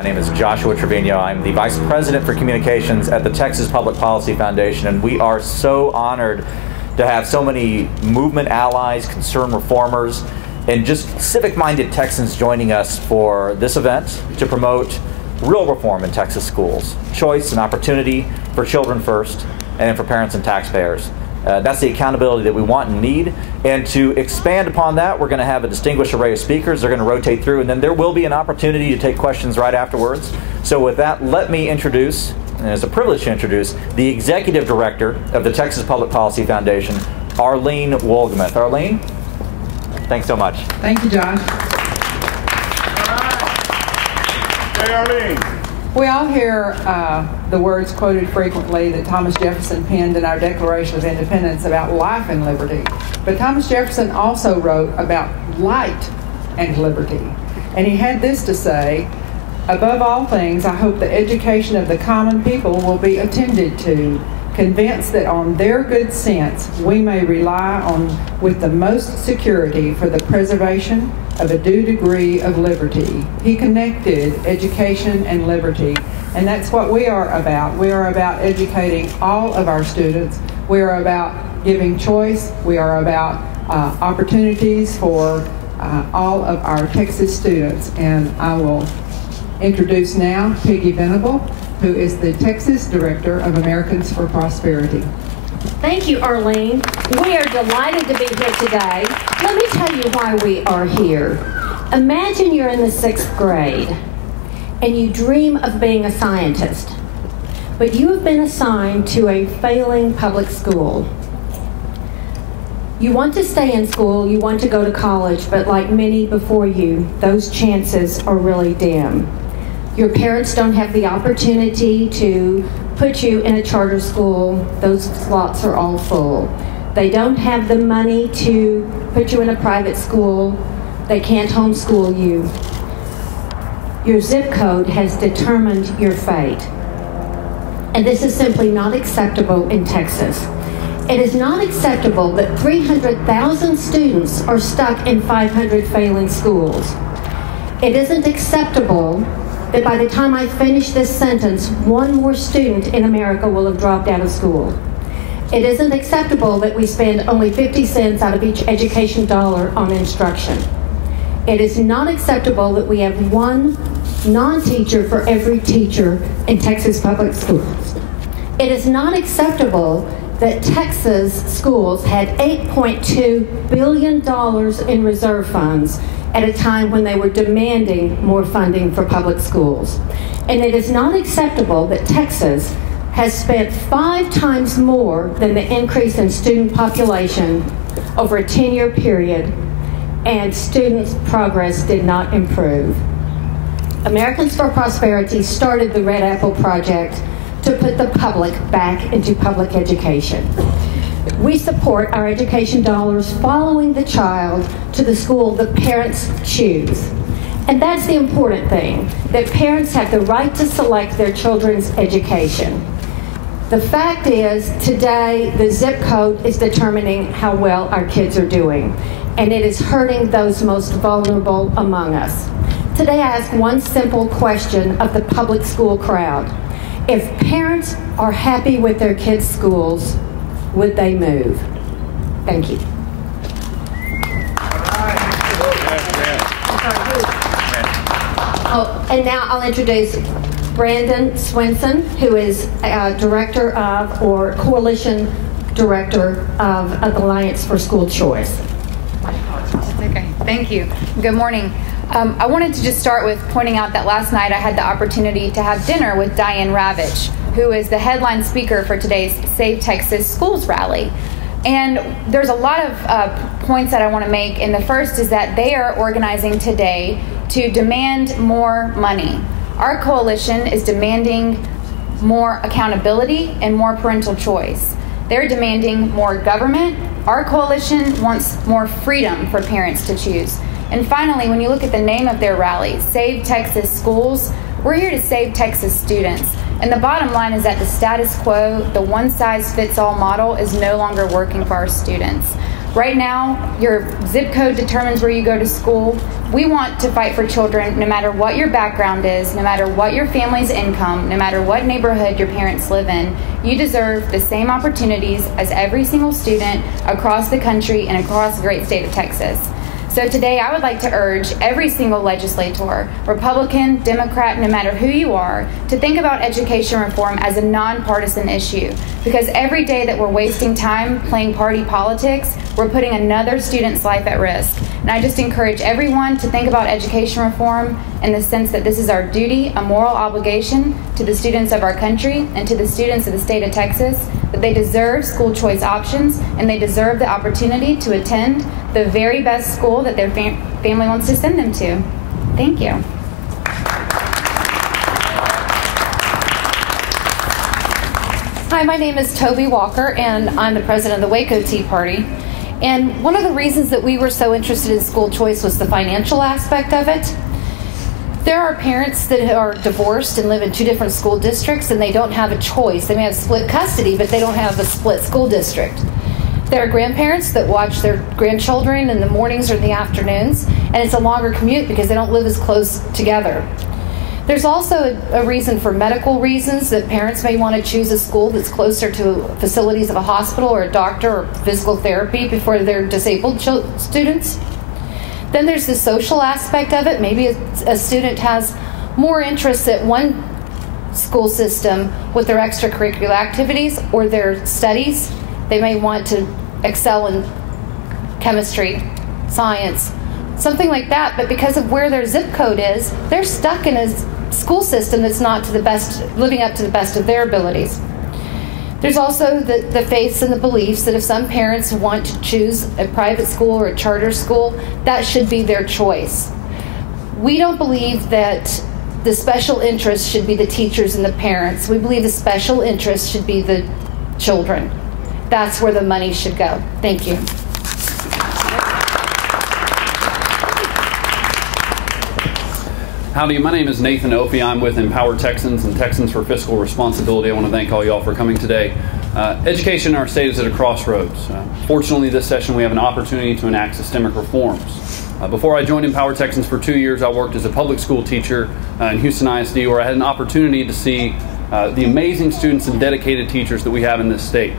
My name is Joshua Trevino. I'm the Vice President for Communications at the Texas Public Policy Foundation, and we are so honored to have so many movement allies, concerned reformers, and just civic-minded Texans joining us for this event to promote real reform in Texas schools, choice and opportunity for children first, and for parents and taxpayers. That's the accountability that we want and need. And to expand upon that, we're going to have a distinguished array of speakers. They're going to rotate through, and then there will be an opportunity to take questions right afterwards. So with that, let me introduce, and it's a privilege to introduce, the Executive Director of the Texas Public Policy Foundation, Arlene Wohlgemuth. Arlene, thanks so much. Thank you, Josh. Hey, Arlene. We all hear the words quoted frequently that Thomas Jefferson penned in our Declaration of Independence about life and liberty. But Thomas Jefferson also wrote about light and liberty. And he had this to say: above all things, I hope the education of the common people will be attended to, convinced that on their good sense we may rely on with the most security for the preservation of a due degree of liberty. He connected education and liberty, and that's what we are about. We are about educating all of our students. We are about giving choice. We are about opportunities for all of our Texas students. And I will introduce now Peggy Venable, who is the Texas Director of Americans for Prosperity. Thank you, Arlene. We are delighted to be here today. Let me tell you why we are here. Imagine you're in the 6th grade and you dream of being a scientist, but you have been assigned to a failing public school. You want to stay in school, you want to go to college, but like many before you, those chances are really dim. Your parents don't have the opportunity to put you in a charter school. Those slots are all full. They don't have the money to put you in a private school. They can't homeschool you. Your zip code has determined your fate. And this is simply not acceptable in Texas. It is not acceptable that 300,000 students are stuck in 500 failing schools. It isn't acceptable that by the time I finish this sentence, one more student in America will have dropped out of school. It isn't acceptable that we spend only 50 cents out of each education dollar on instruction. It is not acceptable that we have one non-teacher for every teacher in Texas public schools. It is not acceptable that Texas schools had $8.2 billion in reserve funds at a time when they were demanding more funding for public schools. And it is not acceptable that Texas has spent 5 times more than the increase in student population over a 10-year period, and students' progress did not improve. Americans for Prosperity started the Red Apple Project to put the public back into public education. We support our education dollars following the child to the school the parents choose. And that's the important thing, that parents have the right to select their children's education. The fact is, today, the zip code is determining how well our kids are doing, and it is hurting those most vulnerable among us. Today, I ask one simple question of the public school crowd. If parents are happy with their kids' schools, would they move? Thank you. Oh, and now I'll introduce Randan Swinson, who is Director of, or Coalition Director of Alliance for School Choice. Okay, thank you. Good morning. I wanted to just start with pointing out that last night I had the opportunity to have dinner with Diane Ravitch, who is the headline speaker for today's Save Texas Schools rally. And there's a lot of points that I want to make, and the first is that they are organizing today to demand more money. Our coalition is demanding more accountability and more parental choice. They're demanding more government. Our coalition wants more freedom for parents to choose. And finally, when you look at the name of their rally, Save Texas Schools, we're here to save Texas students. And the bottom line is that the status quo, the one-size-fits-all model, is no longer working for our students. Right now, your zip code determines where you go to school. We want to fight for children no matter what your background is, no matter what your family's income, no matter what neighborhood your parents live in. You deserve the same opportunities as every single student across the country and across the great state of Texas. So today I would like to urge every single legislator, Republican, Democrat, no matter who you are, to think about education reform as a nonpartisan issue. Because every day that we're wasting time playing party politics, we're putting another student's life at risk. And I just encourage everyone to think about education reform in the sense that this is our duty, a moral obligation to the students of our country and to the students of the state of Texas, that they deserve school choice options and they deserve the opportunity to attend the very best school that their family wants to send them to. Thank you. Hi, my name is Toby Walker, and I'm the president of the Waco Tea Party. And one of the reasons that we were so interested in school choice was the financial aspect of it. There are parents that are divorced and live in 2 different school districts, and they don't have a choice. They may have split custody, but they don't have a split school district. There are grandparents that watch their grandchildren in the mornings or the afternoons, and it's a longer commute because they don't live as close together. There's also a reason for medical reasons that parents may want to choose a school that's closer to facilities of a hospital or a doctor or physical therapy before their disabled students. Then there's the social aspect of it. Maybe a student has more interest at one school system with their extracurricular activities or their studies. They may want to excel in chemistry, science, something like that, but because of where their zip code is, they're stuck in a school system that's not to the best, living up to the best of their abilities. There's also the faiths and the beliefs that if some parents want to choose a private school or a charter school, that should be their choice. We don't believe that the special interest should be the teachers and the parents. We believe the special interest should be the children. That's where the money should go. Thank you. Howdy, my name is Nathan Opie. I'm with Empower Texans and Texans for Fiscal Responsibility. I want to thank all y'all for coming today. Education in our state is at a crossroads. Fortunately, this session we have an opportunity to enact systemic reforms. Before I joined Empower Texans for 2 years, I worked as a public school teacher in Houston ISD, where I had an opportunity to see the amazing students and dedicated teachers that we have in this state.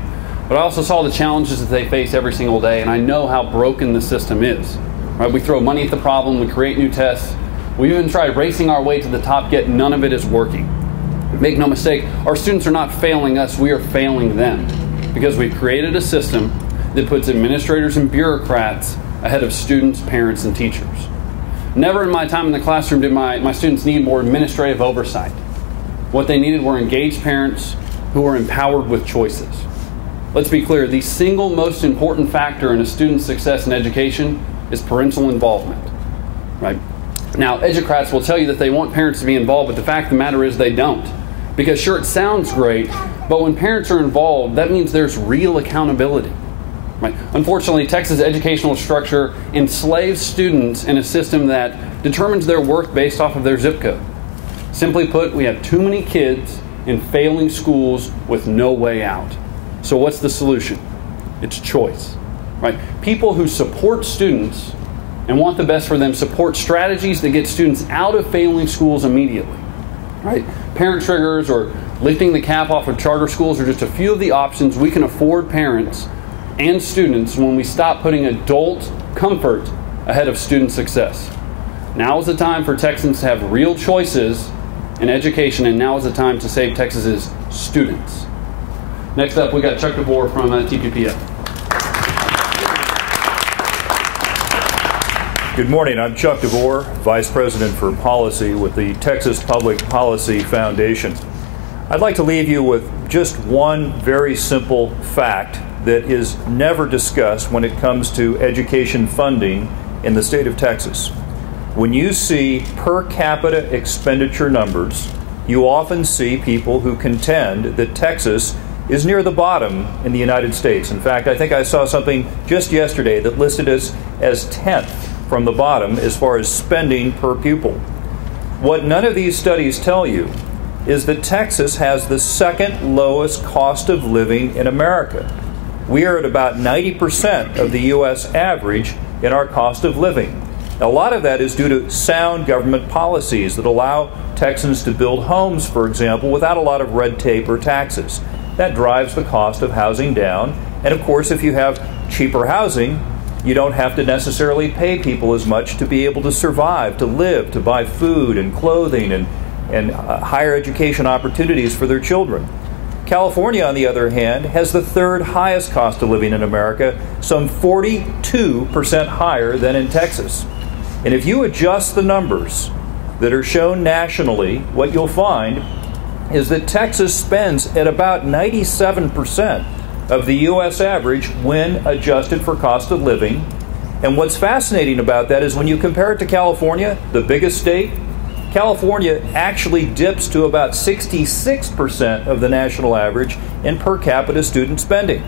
But I also saw the challenges that they face every single day, and I know how broken the system is. Right? We throw money at the problem, we create new tests. We even tried racing our way to the top, yet none of it is working. Make no mistake, our students are not failing us, we are failing them. Because we've created a system that puts administrators and bureaucrats ahead of students, parents, and teachers. Never in my time in the classroom did my students need more administrative oversight. What they needed were engaged parents who were empowered with choices. Let's be clear, the single most important factor in a student's success in education is parental involvement. Right? Now, educrats will tell you that they want parents to be involved, but the fact of the matter is they don't. Because sure, it sounds great, but when parents are involved, that means there's real accountability. Right? Unfortunately, Texas' educational structure enslaves students in a system that determines their worth based off of their zip code. Simply put, we have too many kids in failing schools with no way out. So what's the solution? It's choice. Right? People who support students and want the best for them support strategies that get students out of failing schools immediately. Right? Parent triggers or lifting the cap off of charter schools are just a few of the options we can afford parents and students when we stop putting adult comfort ahead of student success. Now is the time for Texans to have real choices in education, and now is the time to save Texas's students. Next up, we got Chuck DeVore from TPPF. Good morning. I'm Chuck DeVore, Vice President for Policy with the Texas Public Policy Foundation. I'd like to leave you with just one very simple fact that is never discussed when it comes to education funding in the state of Texas. When you see per capita expenditure numbers, you often see people who contend that Texas is near the bottom in the United States. In fact, I think I saw something just yesterday that listed us as 10th from the bottom as far as spending per pupil. What none of these studies tell you is that Texas has the second lowest cost of living in America. We are at about 90% of the U.S. average in our cost of living. A lot of that is due to sound government policies that allow Texans to build homes, for example, without a lot of red tape or taxes. That drives the cost of housing down. And of course, if you have cheaper housing, you don't have to necessarily pay people as much to be able to survive, to live, to buy food and clothing and higher education opportunities for their children. California, on the other hand, has the third highest cost of living in America, some 42% higher than in Texas. And if you adjust the numbers that are shown nationally, what you'll find is that Texas spends at about 97% of the U.S. average when adjusted for cost of living. And what's fascinating about that is when you compare it to California, the biggest state, California actually dips to about 66% of the national average in per capita student spending.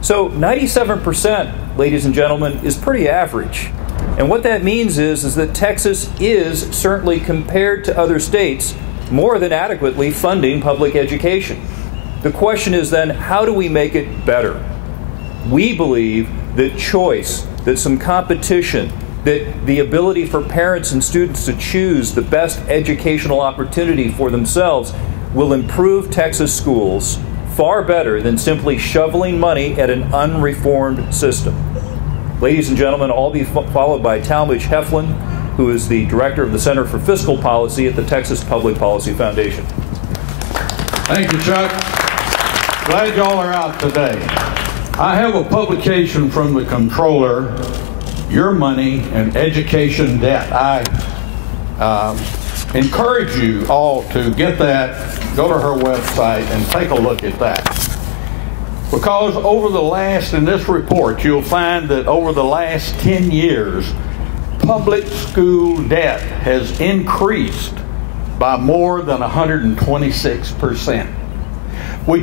So 97%, ladies and gentlemen, is pretty average. And what that means is that Texas is, certainly compared to other states, more than adequately funding public education. The question is then, how do we make it better? We believe that choice, that some competition, that the ability for parents and students to choose the best educational opportunity for themselves will improve Texas schools far better than simply shoveling money at an unreformed system. Ladies and gentlemen, I'll be followed by Talmadge Heflin, who is the director of the Center for Fiscal Policy at the Texas Public Policy Foundation. Thank you, Chuck. Glad y'all are out today. I have a publication from the Comptroller, Your Money and Education Debt. I encourage you all to get that, go to her website and take a look at that. Because over the last, in this report, you'll find that over the last 10 years, public school debt has increased by more than 126%. We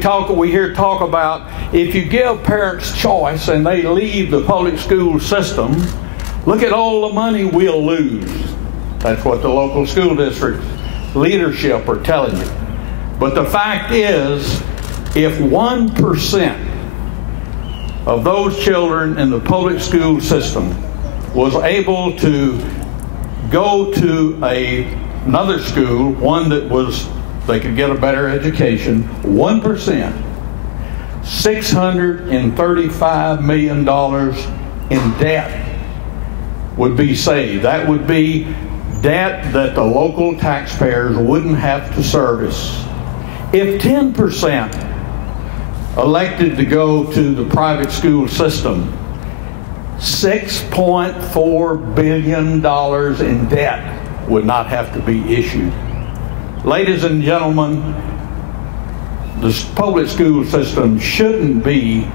hear talk about if you give parents choice and they leave the public school system, look at all the money we'll lose. That's what the local school district leadership are telling you. But the fact is, if 1% of those children in the public school system was able to go to another school, one that was they could get a better education, 1%, $635 million in debt would be saved. That would be debt that the local taxpayers wouldn't have to service. If 10% elected to go to the private school system, $6.4 billion in debt would not have to be issued. Ladies and gentlemen, the public school system shouldn't be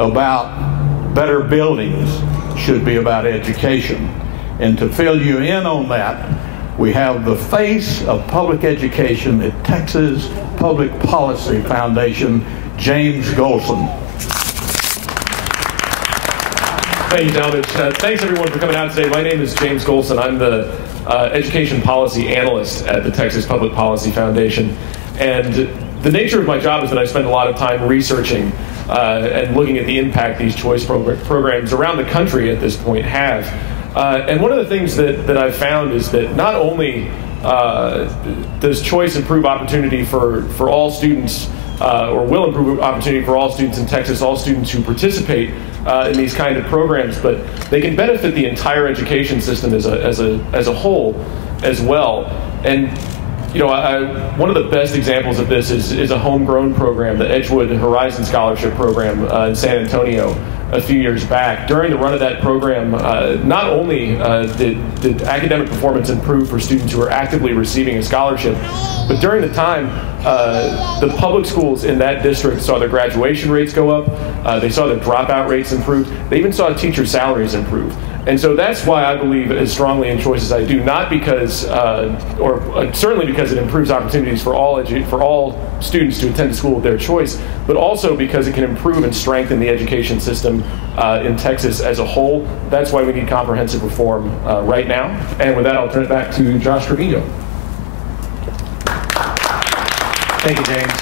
about better buildings, it should be about education. And to fill you in on that, we have the face of public education at Texas Public Policy Foundation, James Golsan. Thank you, Talmadge. Thanks everyone for coming out today. My name is James Golsan. I'm the Education Policy Analyst at the Texas Public Policy Foundation. And the nature of my job is that I spend a lot of time researching and looking at the impact these choice programs around the country at this point have. And one of the things that I've found is that not only does choice improve opportunity for all students, or will improve opportunity for all students in Texas, all students who participate in these kind of programs, but they can benefit the entire education system as a whole as well. And you know, one of the best examples of this is a homegrown program, the Edgewood Horizon Scholarship Program in San Antonio a few years back. During the run of that program, not only did academic performance improve for students who are actively receiving a scholarship, but during the time, the public schools in that district saw their graduation rates go up, they saw their dropout rates improve, they even saw teacher salaries improve. And so that's why I believe as strongly in choice as I do, not because, or certainly because it improves opportunities for all students to attend a school of their choice, but also because it can improve and strengthen the education system in Texas as a whole. That's why we need comprehensive reform right now. And with that, I'll turn it back to Josh Trevino. Thank you, James.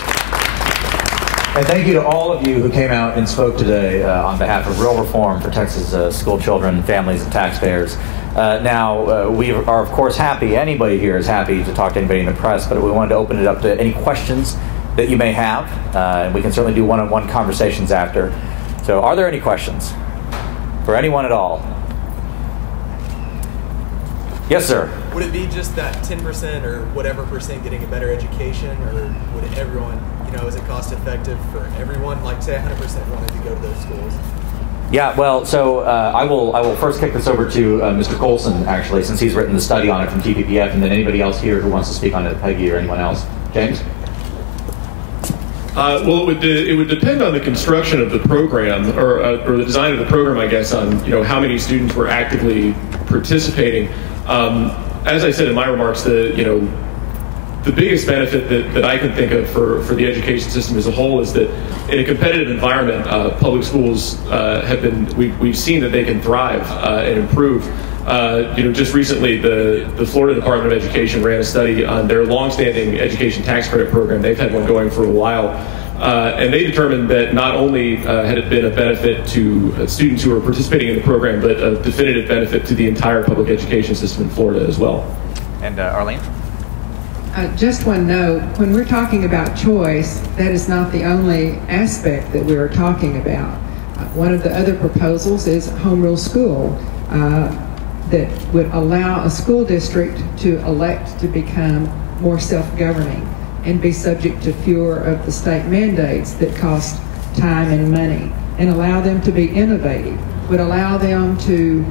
And thank you to all of you who came out and spoke today on behalf of real reform for Texas school children, families, and taxpayers. Now, we are, of course, happy, anybody here is happy to talk to anybody in the press, but we wanted to open it up to any questions that you may have. And we can certainly do one-on-one conversations after. So are there any questions for anyone at all? Yes, sir. Would it be just that 10% or whatever percent getting a better education, or would everyone, is it cost effective for everyone? Like, say 100% wanted to go to those schools. Yeah, well, so I will first kick this over to Mr. Golsan, actually, since he's written the study on it from TPPF, and then anybody else here who wants to speak on it, Peggy or anyone else. James? Well, it would depend on the construction of the program, or the design of the program, I guess, on how many students were actively participating. As I said in my remarks, the biggest benefit that I can think of for the education system as a whole is that in a competitive environment, public schools we've seen that they can thrive and improve. Just recently, the Florida Department of Education ran a study on their longstanding education tax credit program. They've had one going for a while. And they determined that not only had it been a benefit to students who were participating in the program, but a definitive benefit to the entire public education system in Florida as well. And Arlene? Just one note, when we're talking about choice, that is not the only aspect that we're talking about. One of the other proposals is home rule school that would allow a school district to elect to become more self-governing and be subject to fewer of the state mandates that cost time and money, and allow them to be innovative, would allow them to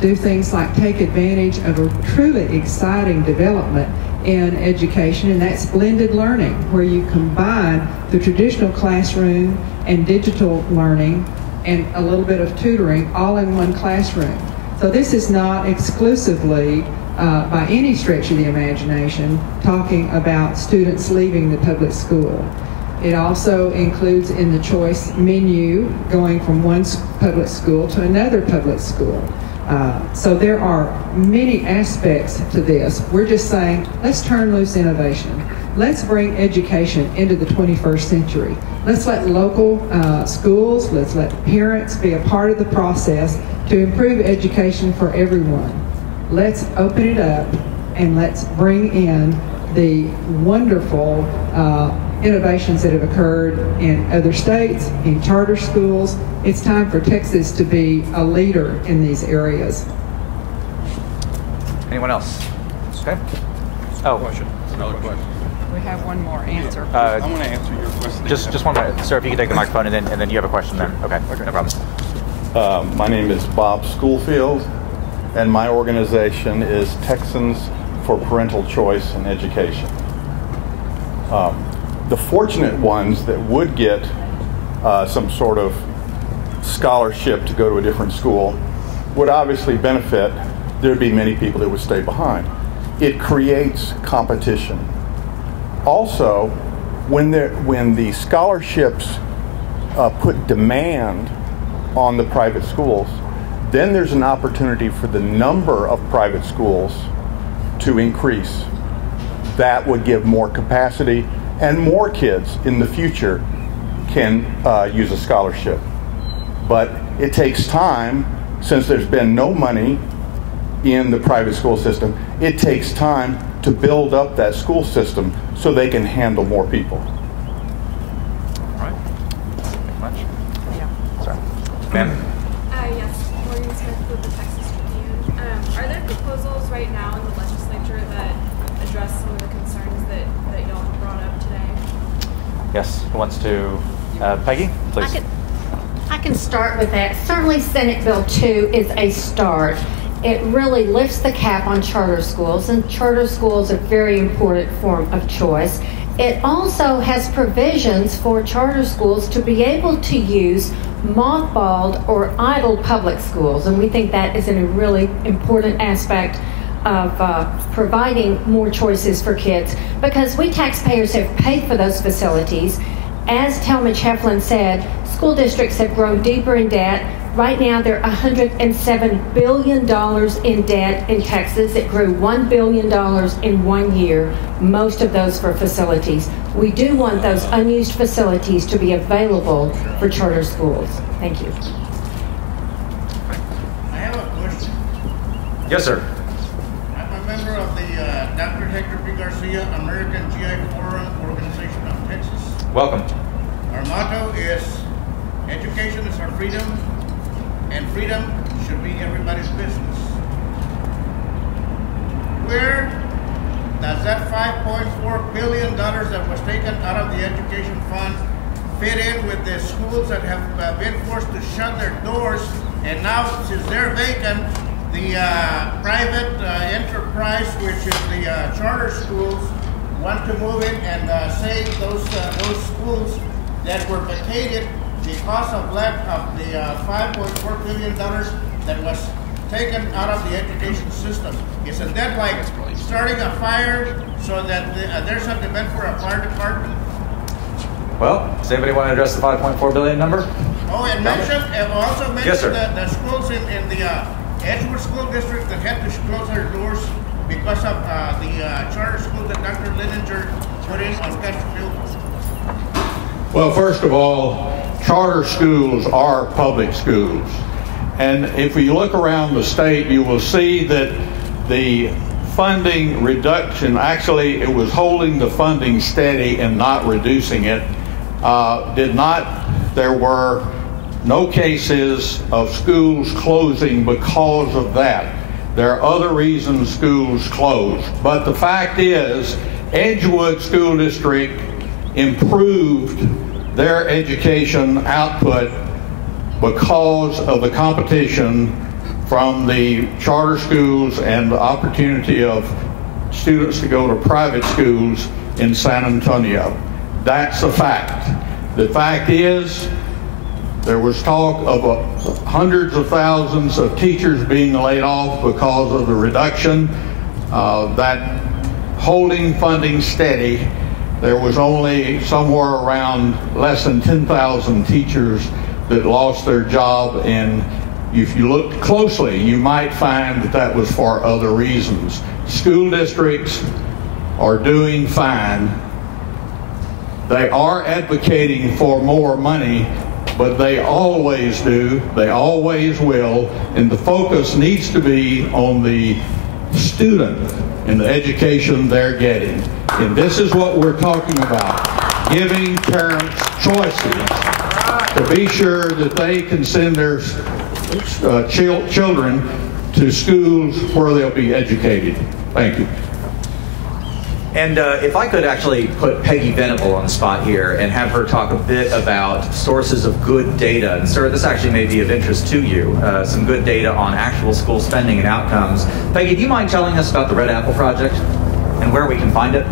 do things like take advantage of a truly exciting development in education, and that's blended learning, where you combine the traditional classroom and digital learning and a little bit of tutoring all in one classroom. So this is not exclusively by any stretch of the imagination talking about students leaving the public school. It also includes in the choice menu going from one public school to another public school. So there are many aspects to this. We're just saying, let's turn loose innovation. Let's bring education into the 21st century. Let's let local schools, let's let parents be a part of the process to improve education for everyone. Let's open it up and let's bring in the wonderful innovations that have occurred in other states, in charter schools. It's time for Texas to be a leader in these areas. Anyone else? Okay. Oh, question. Another question. We have one more answer. I want to answer your question. Just one minute. Sir, if you can take the microphone, and then you have a question then. Okay, no problem. My name is Bob Schoolfield, and my organization is Texans for Parental Choice in Education. The fortunate ones that would get some sort of scholarship to go to a different school would obviously benefit. There'd be many people that would stay behind. It creates competition. Also, when the scholarships put demand on the private schools, then there's an opportunity for the number of private schools to increase. That would give more capacity, and more kids in the future can use a scholarship. But it takes time, since there's been no money in the private school system, it takes time to build up that school system so they can handle more people. All right. Thank you much. Yeah. Sorry. Ma'am? Yes, Morgan Smith with the Texas Tribune. Are there proposals right now in the legislature that address some of the concerns that y'all have brought up today? Yes. Who wants to? Peggy, please. I can start with that. Certainly Senate Bill 2 is a start. It really lifts the cap on charter schools, and charter schools are a very important form of choice. It also has provisions for charter schools to be able to use mothballed or idle public schools, and we think that is a really important aspect of providing more choices for kids, because we taxpayers have paid for those facilities. As Talmadge Heflin said, school districts have grown deeper in debt. Right now, they're $107 billion in debt in Texas. It grew $1 billion in 1 year, most of those for facilities. We do want those unused facilities to be available for charter schools. Thank you. I have a question. Yes, sir. I'm a member of the Dr. Hector P. Garcia American GI Forum Organization of Texas. Welcome. Our motto is, education is our freedom, and freedom should be everybody's business. Where does that $5.4 billion that was taken out of the education fund fit in with the schools that have been forced to shut their doors, and now since they're vacant, the private enterprise, which is the charter schools, want to move in and save those schools that were vacated because of lack of the $5.4 billion that was taken out of the education system. Isn't that like starting a fire so that there's a demand for a fire department? Well, does anybody want to address the $5.4 billion number? Oh, and also mention Yes, sir. the schools in the Edgewood School District that had to close their doors because of the charter school that Dr. Lininger put in on Chesterfield. Well, first of all, charter schools are public schools. And if you look around the state, you will see that the funding reduction, actually it was holding the funding steady and not reducing it, there were no cases of schools closing because of that. There are other reasons schools closed. But the fact is, Edgewood School District improved their education output because of the competition from the charter schools and the opportunity of students to go to private schools in San Antonio. That's a fact. The fact is, there was talk of hundreds of thousands of teachers being laid off because of the reduction. That holding funding steady, there was only somewhere around less than 10,000 teachers that lost their job, and if you looked closely, you might find that that was for other reasons. School districts are doing fine. They are advocating for more money, but they always do, they always will, and the focus needs to be on the student and the education they're getting. And this is what we're talking about, giving parents choices to be sure that they can send their children to schools where they'll be educated. Thank you. And if I could actually put Peggy Venable on the spot here and have her talk a bit about sources of good data. And sir, this actually may be of interest to you, some good data on actual school spending and outcomes. Peggy, do you mind telling us about the Red Apple Project and where we can find it?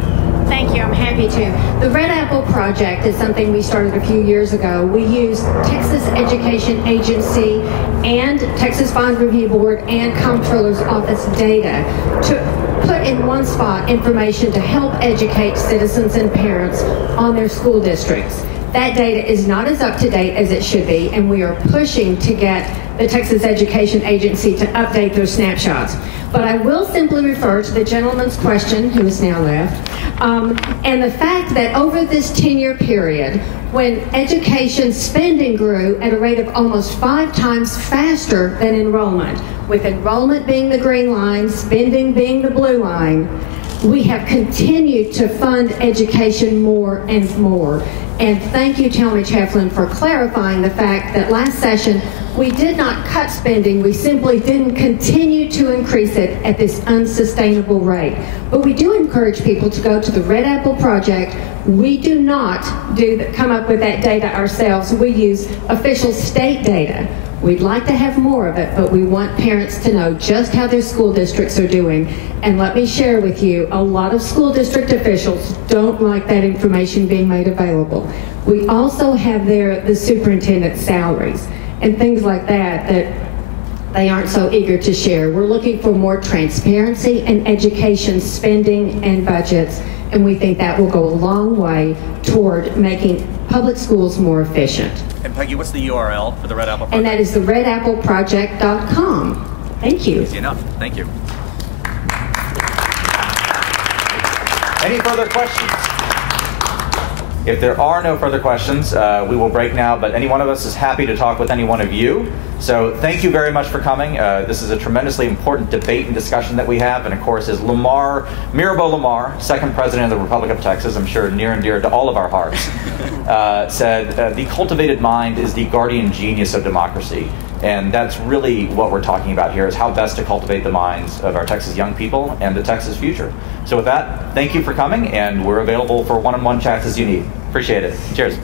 Thank you, I'm happy to. The Red Apple Project is something we started a few years ago. We used Texas Education Agency and Texas Bond Review Board and Comptroller's Office data to put in one spot information to help educate citizens and parents on their school districts. That data is not as up to date as it should be, and we are pushing to get the Texas Education Agency to update their snapshots. But I will simply refer to the gentleman's question, who is now left, and the fact that over this 10-year period, when education spending grew at a rate of almost 5 times faster than enrollment, with enrollment being the green line, spending being the blue line, we have continued to fund education more and more. And thank you, Talmadge Heflin, for clarifying the fact that last session we did not cut spending, we simply didn't continue to increase it at this unsustainable rate. But we do encourage people to go to the Red Apple Project. We do not come up with that data ourselves. We use official state data. We'd like to have more of it, but we want parents to know just how their school districts are doing. And let me share with you, a lot of school district officials don't like that information being made available. We also have the superintendent's salaries and things like that that they aren't so eager to share. We're looking for more transparency in education spending and budgets, And we think that will go a long way toward making public schools more efficient. And Peggy, what's the URL for the Red Apple Project? And that is the redappleproject.com. Thank you. Easy enough. Thank you. Any further questions? If there are no further questions, we will break now, but any one of us is happy to talk with any one of you. So thank you very much for coming. This is a tremendously important debate and discussion that we have, and of course, as Mirabeau Lamar, second president of the Republic of Texas, I'm sure near and dear to all of our hearts, said, the cultivated mind is the guardian genius of democracy. And that's really what we're talking about here, is how best to cultivate the minds of our Texas young people and the Texas future. So with that, thank you for coming, and we're available for one-on-one chats as you need. Appreciate it. Cheers.